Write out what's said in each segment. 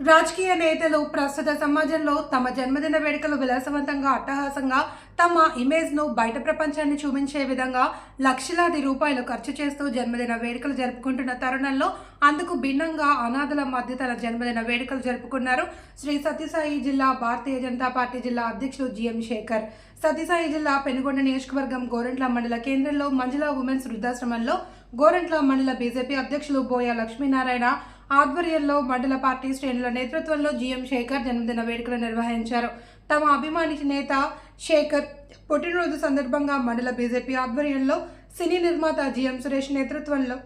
రాజకీయ నేతలు ప్రస్తుత సమాజంలో తమ జన్మదిన వేడుకలు విలాసవంతంగా అట్టహాసంగా తమ ఇమేజ్ను బయట ప్రపంచాన్ని చూపించే విధంగా లక్షలాది రూపాయలు ఖర్చు చేస్తూ జన్మదిన వేడుకలు జరుపుకుంటున్న తరుణంలో అందుకు భిన్నంగా అనాథల మధ్య తన జన్మదిన వేడుకలు జరుపుకున్నారు శ్రీ సత్యసాయి జిల్లా భారతీయ జనతా పార్టీ జిల్లా అధ్యక్షుడు జిఎం శేఖర్. సత్యసాయి జిల్లా పెనుగొండ నియోజకవర్గం గోరంట్ల మండల కేంద్రంలో మంజుల ఉమెన్స్ వృద్ధాశ్రమంలో గోరంట్ల మండల బీజేపీ అధ్యక్షులు బోయ లక్ష్మీనారాయణ ఆధ్వర్యంలో మండల పార్టీ శ్రేణుల నేతృత్వంలో జీఎం శేఖర్ జన్మదిన వేడుకలు నిర్వహించారు. తమ అభిమాని నేత శేఖర్ పుట్టినరోజు సందర్భంగా మండల బీజేపీ ఆధ్వర్యంలో సినీ నిర్మాత జిఎం సురేష్ నేతృత్వంలో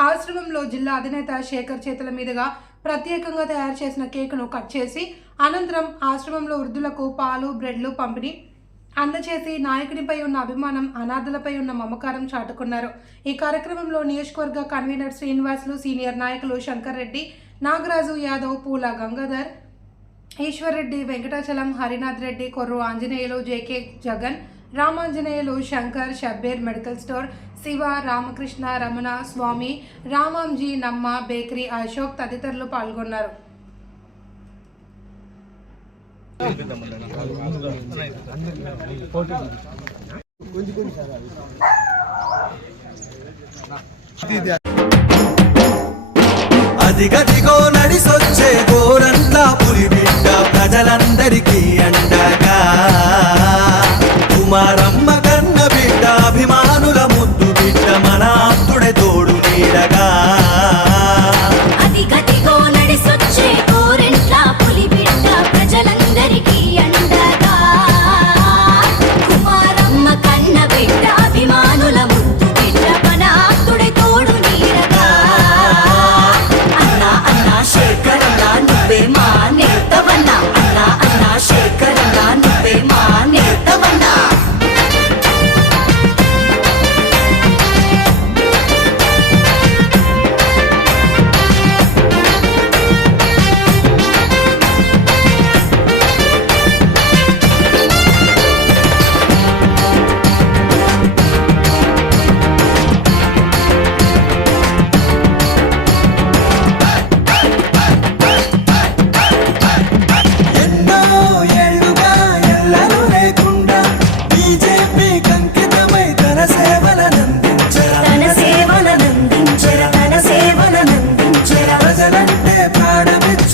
ఆశ్రమంలో జిల్లా అధినేత శేఖర్ చేతుల మీదుగా ప్రత్యేకంగా తయారు చేసిన కేకును కట్ చేసి అనంతరం ఆశ్రమంలో వృద్ధులకు పాలు బ్రెడ్లు పంపిణీ అందచేసి నాయకునిపై ఉన్న అభిమానం అనాథలపై ఉన్న మమకారం చాటుకున్నారు. ఈ కార్యక్రమంలో నియోజకవర్గ కన్వీనర్ శ్రీనివాసులు సీనియర్ నాయకులు Shankar Reddy Nagaraju Yadav Poola Gangadhar Eshwar Reddy Venkatachalam Harinath Reddy Korru Anjaneyulu JK Jagan Ramanjaneyulu Shankar Shabbir medical store Shiva Ramakrishna Ramana Swamy Ramanji Namma bakery Ashok తదితరులు పాల్గొన్నారు. అదిగదిగో నడిసొచ్చే గోరంతా పులి బిడ్డ ప్రజలందరికీ అండగా.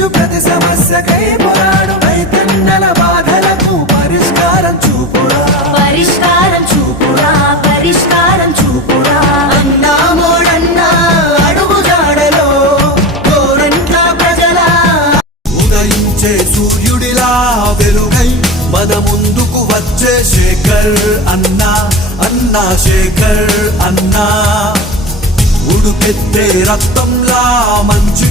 ప్రాణమిచ్చు ప్రతి సమస్యకై పోరాడు. రైతన్నల బాధలకు పరిష్కారం చూపురా. పరిష్కారం చూపురా పరిష్కారం చూపురా. అన్నా మోడన్నా అడుగు జాడలో గోరంట్ల ప్రజల. ఉదయించే సూర్యుడిలా వెలుగై మన ముందుకు వచ్చే శేఖర్ అన్నా అన్నా శేఖర్ అన్నా. ఉడుకెత్తే రక్తంలా మంచికై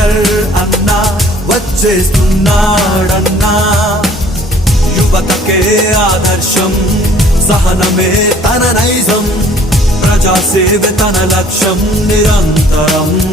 పోరాడేందుకు అన్నా వచ్చేస్తున్నాడన్నా. యువతకే ఆదర్శం సహనమే తన నైజం. ప్రజాసేవ తన లక్ష్యం నిరంతరం.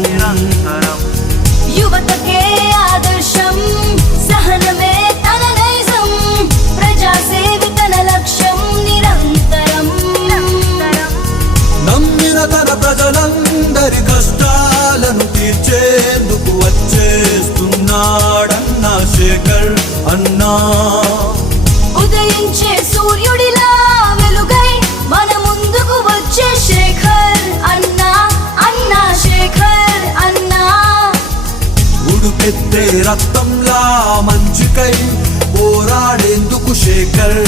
ఎత్తే రక్తంలా మంచికై పోరాడేందుకు శేఖర్